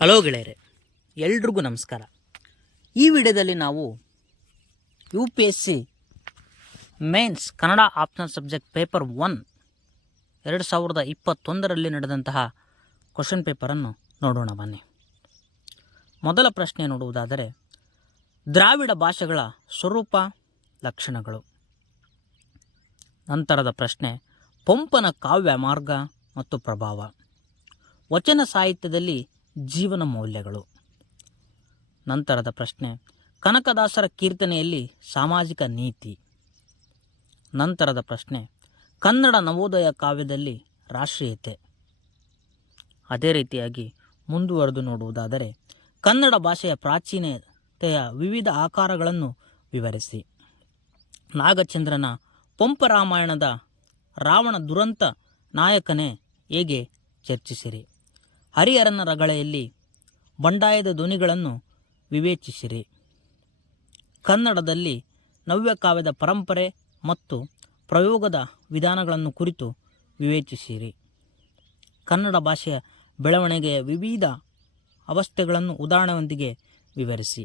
Hello ಗೆಳೆಯರೆ, ಎಲ್ರಿಗೂ ನಮಸ್ಕಾರ. ಈ ವಿಡಿಯೋದಲ್ಲಿ ನಾವು UPSC mains Kannada optional subject paper 1 2021ರಲ್ಲಿ ನಡೆದಂತಹ ಕ್ವಶನ್ ಪೇಪರನ್ನು ನೋಡೋಣ ಬನ್ನಿ. ಮೊದಲ ಪ್ರಶ್ನೆ ನೋಡುವುದಾದರೆ, ದ್ರಾವಿಡ ಭಾಷೆಗಳ ಸ್ವರೂಪ ಲಕ್ಷಣಗಳು. ನಂತರದ ಪ್ರಶ್ನೆ, ಪಂಪನ ಕಾವ್ಯ ಮಾರ್ಗ ಮತ್ತು ಪ್ರಭಾವ. ವಚನ ಸಾಹಿತ್ಯದಲ್ಲಿ ಜೀವನ ಮೌಲ್ಯಗಳು. ನಂತರದ ಪ್ರಶ್ನೆ, ಕನಕದಾಸರ ಕೀರ್ತನೆಯಲ್ಲಿ ಸಾಮಾಜಿಕ ನೀತಿ. ನಂತರದ ಪ್ರಶ್ನೆ, ಕನ್ನಡ ನವೋದಯ ಕಾವ್ಯದಲ್ಲಿ ರಾಷ್ಟ್ರೀಯತೆ. ಅದೇ ರೀತಿಯಾಗಿ ಮುಂದುವರೆದು ನೋಡುವುದಾದರೆ, ಕನ್ನಡ ಭಾಷೆಯ ಪ್ರಾಚೀನತೆಯ ವಿವಿಧ ಆಕಾರಗಳನ್ನು ವಿವರಿಸಿ. ನಾಗಚಂದ್ರನ ಪಂಪರಾಮಾಯಣದ ರಾವಣ ದುರಂತ ನಾಯಕನೇ ಹೇಗೆ ಚರ್ಚಿಸಿರಿ. ಹರಿಹರನ ರಗಳೆಯಲ್ಲಿ ಬಂಡಾಯದ ಧ್ವನಿಗಳನ್ನು ವಿವೇಚಿಸಿರಿ. ಕನ್ನಡದಲ್ಲಿ ನವ್ಯಕಾವ್ಯದ ಪರಂಪರೆ ಮತ್ತು ಪ್ರಯೋಗದ ವಿಧಾನಗಳನ್ನು ಕುರಿತು ವಿವೇಚಿಸಿರಿ. ಕನ್ನಡ ಭಾಷೆಯ ಬೆಳವಣಿಗೆಯ ವಿವಿಧ ಅವಸ್ಥೆಗಳನ್ನು ಉದಾಹರಣೆಯೊಂದಿಗೆ ವಿವರಿಸಿ.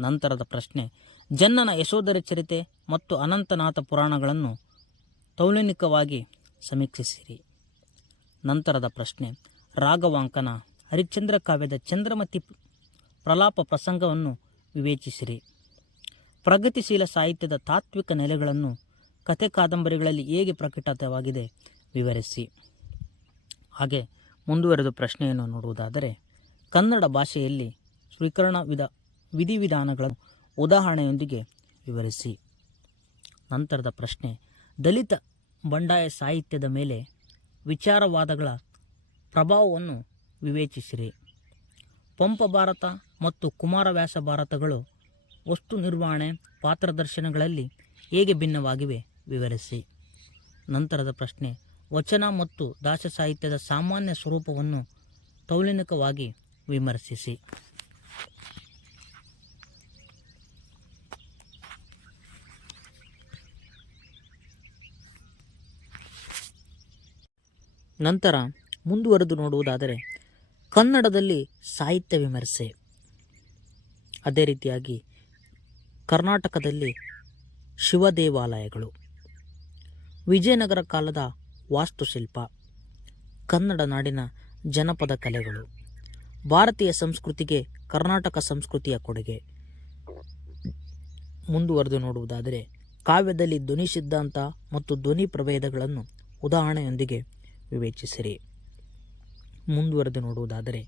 ನಂತರದ ಪ್ರಶ್ನೆ, ಜನ್ನನ ಯಶೋಧರ ಚರಿತೆ ಮತ್ತು ಅನಂತನಾಥ ಪುರಾಣಗಳನ್ನು ತೌಲನಿಕವಾಗಿ ಸಮೀಕ್ಷಿಸಿರಿ. ನಂತರದ ಪ್ರಶ್ನೆ, ರಾಘವಾಂಕನ ಹರಿಶ್ಚಂದ್ರ ಕಾವ್ಯದ ಚಂದ್ರಮತಿ ಪ್ರಲಾಪ ಪ್ರಸಂಗವನ್ನು ವಿವೇಚಿಸಿರಿ. ಪ್ರಗತಿಶೀಲ ಸಾಹಿತ್ಯದ ತಾತ್ವಿಕ ನೆಲೆಗಳನ್ನು ಕಥೆ ಕಾದಂಬರಿಗಳಲ್ಲಿ ಹೇಗೆ ಪ್ರಕಟವಾಗಿದೆ ವಿವರಿಸಿ. ಹಾಗೆ ಮುಂದುವರೆದು ಪ್ರಶ್ನೆಯನ್ನು ನೋಡುವುದಾದರೆ, ಕನ್ನಡ ಭಾಷೆಯಲ್ಲಿ ಸ್ವೀಕರಣ ವಿಧಿವಿಧಾನಗಳನ್ನು ಉದಾಹರಣೆಯೊಂದಿಗೆ ವಿವರಿಸಿ. ನಂತರದ ಪ್ರಶ್ನೆ, ದಲಿತ ಬಂಡಾಯ ಸಾಹಿತ್ಯದ ಮೇಲೆ ವಿಚಾರವಾದಗಳ ಪ್ರಭಾವವನ್ನು ವಿವೇಚಿಸಿರಿ. ಪಂಪ ಭಾರತ ಮತ್ತು ಕುಮಾರವ್ಯಾಸ ಭಾರತಗಳು ವಸ್ತು ನಿರ್ವಹಣೆ ಪಾತ್ರದರ್ಶನಗಳಲ್ಲಿ ಹೇಗೆ ಭಿನ್ನವಾಗಿವೆ ವಿವರಿಸಿ. ನಂತರದ ಪ್ರಶ್ನೆ, ವಚನ ಮತ್ತು ದಾಸ ಸಾಹಿತ್ಯದ ಸಾಮಾನ್ಯ ಸ್ವರೂಪವನ್ನು ತೌಲನಿಕವಾಗಿ ವಿಮರ್ಶಿಸಿ. ನಂತರ ಮುಂದುವರೆದು ನೋಡುವುದಾದರೆ, ಕನ್ನಡದಲ್ಲಿ ಸಾಹಿತ್ಯ ವಿಮರ್ಶೆ. ಅದೇ ರೀತಿಯಾಗಿ ಕರ್ನಾಟಕದಲ್ಲಿ ಶಿವ ದೇವಾಲಯಗಳು, ವಿಜಯನಗರ ಕಾಲದ ವಾಸ್ತುಶಿಲ್ಪ, ಕನ್ನಡ ನಾಡಿನ ಜನಪದ ಕಲೆಗಳು, ಭಾರತೀಯ ಸಂಸ್ಕೃತಿಗೆ ಕರ್ನಾಟಕ ಸಂಸ್ಕೃತಿಯ ಕೊಡುಗೆ. ಮುಂದುವರೆದು ನೋಡುವುದಾದರೆ, ಕಾವ್ಯದಲ್ಲಿ ಧ್ವನಿ ಸಿದ್ಧಾಂತ ಮತ್ತು ಧ್ವನಿ ಪ್ರಭೇದಗಳನ್ನು ಉದಾಹರಣೆಯೊಂದಿಗೆ ವಿವೇಚಿಸಿರಿ. ಮುಂದುವರೆದು ನೋಡುವುದಾದರೆ,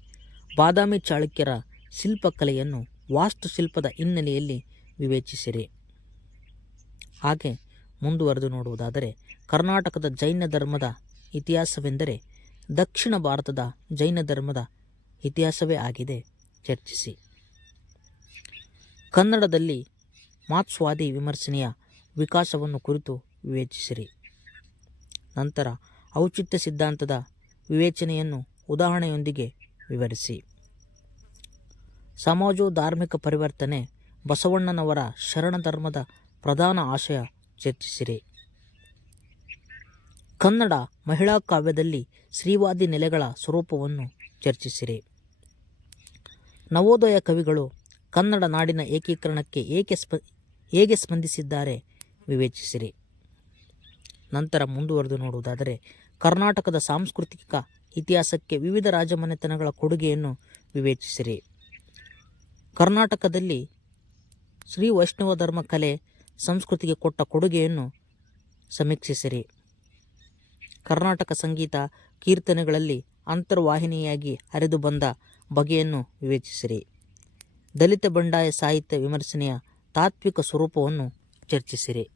ಬಾದಾಮಿ ಚಾಳುಕ್ಯರ ಶಿಲ್ಪಕಲೆಯನ್ನು ವಾಸ್ತುಶಿಲ್ಪದ ಹಿನ್ನೆಲೆಯಲ್ಲಿ ವಿವೇಚಿಸಿರಿ. ಹಾಗೆ ಮುಂದುವರೆದು ನೋಡುವುದಾದರೆ, ಕರ್ನಾಟಕದ ಜೈನ ಧರ್ಮದ ಇತಿಹಾಸವೆಂದರೆ ದಕ್ಷಿಣ ಭಾರತದ ಜೈನ ಧರ್ಮದ ಇತಿಹಾಸವೇ ಆಗಿದೆ ಚರ್ಚಿಸಿ. ಕನ್ನಡದಲ್ಲಿ ಮಾರ್ಕ್ಸ್ವಾದಿ ವಿಮರ್ಶನೆಯ ವಿಕಾಸವನ್ನು ಕುರಿತು ವಿವೇಚಿಸಿರಿ. ನಂತರ ಔಚಿತ್ಯ ಸಿದ್ಧಾಂತದ ವಿವೇಚನೆಯನ್ನು ಉದಾಹರಣೆಯೊಂದಿಗೆ ವಿವರಿಸಿ. ಸಮಾಜೋಧಾರ್ಮಿಕ ಪರಿವರ್ತನೆ ಬಸವಣ್ಣನವರ ಶರಣ ಧರ್ಮದ ಪ್ರಧಾನ ಆಶಯ ಚರ್ಚಿಸಿರಿ. ಕನ್ನಡ ಮಹಿಳಾ ಕಾವ್ಯದಲ್ಲಿ ಸ್ತ್ರೀವಾದಿ ನೆಲೆಗಳ ಸ್ವರೂಪವನ್ನು ಚರ್ಚಿಸಿರಿ. ನವೋದಯ ಕವಿಗಳು ಕನ್ನಡ ನಾಡಿನ ಏಕೀಕರಣಕ್ಕೆ ಹೇಗೆ ಸ್ಪಂದಿಸಿದ್ದಾರೆ ವಿವೇಚಿಸಿರಿ. ನಂತರ ಮುಂದುವರೆದು ನೋಡುವುದಾದರೆ, ಕರ್ನಾಟಕದ ಸಾಂಸ್ಕೃತಿಕ ಇತಿಹಾಸಕ್ಕೆ ವಿವಿಧ ರಾಜಮನೆತನಗಳ ಕೊಡುಗೆಯನ್ನು ವಿವೇಚಿಸಿರಿ. ಕರ್ನಾಟಕದಲ್ಲಿ ಶ್ರೀ ವೈಷ್ಣವ ಧರ್ಮ ಕಲೆ ಸಂಸ್ಕೃತಿಗೆ ಕೊಟ್ಟ ಕೊಡುಗೆಯನ್ನು ಸಮೀಕ್ಷಿಸಿರಿ. ಕರ್ನಾಟಕ ಸಂಗೀತ ಕೀರ್ತನೆಗಳಲ್ಲಿ ಅಂತರ್ವಾಹಿನಿಯಾಗಿ ಹರಿದು ಬಂದ ಬಗೆಯನ್ನು ವಿವೇಚಿಸಿರಿ. ದಲಿತ ಬಂಡಾಯ ಸಾಹಿತ್ಯ ವಿಮರ್ಶನೆಯ ತಾತ್ವಿಕ ಸ್ವರೂಪವನ್ನು ಚರ್ಚಿಸಿರಿ.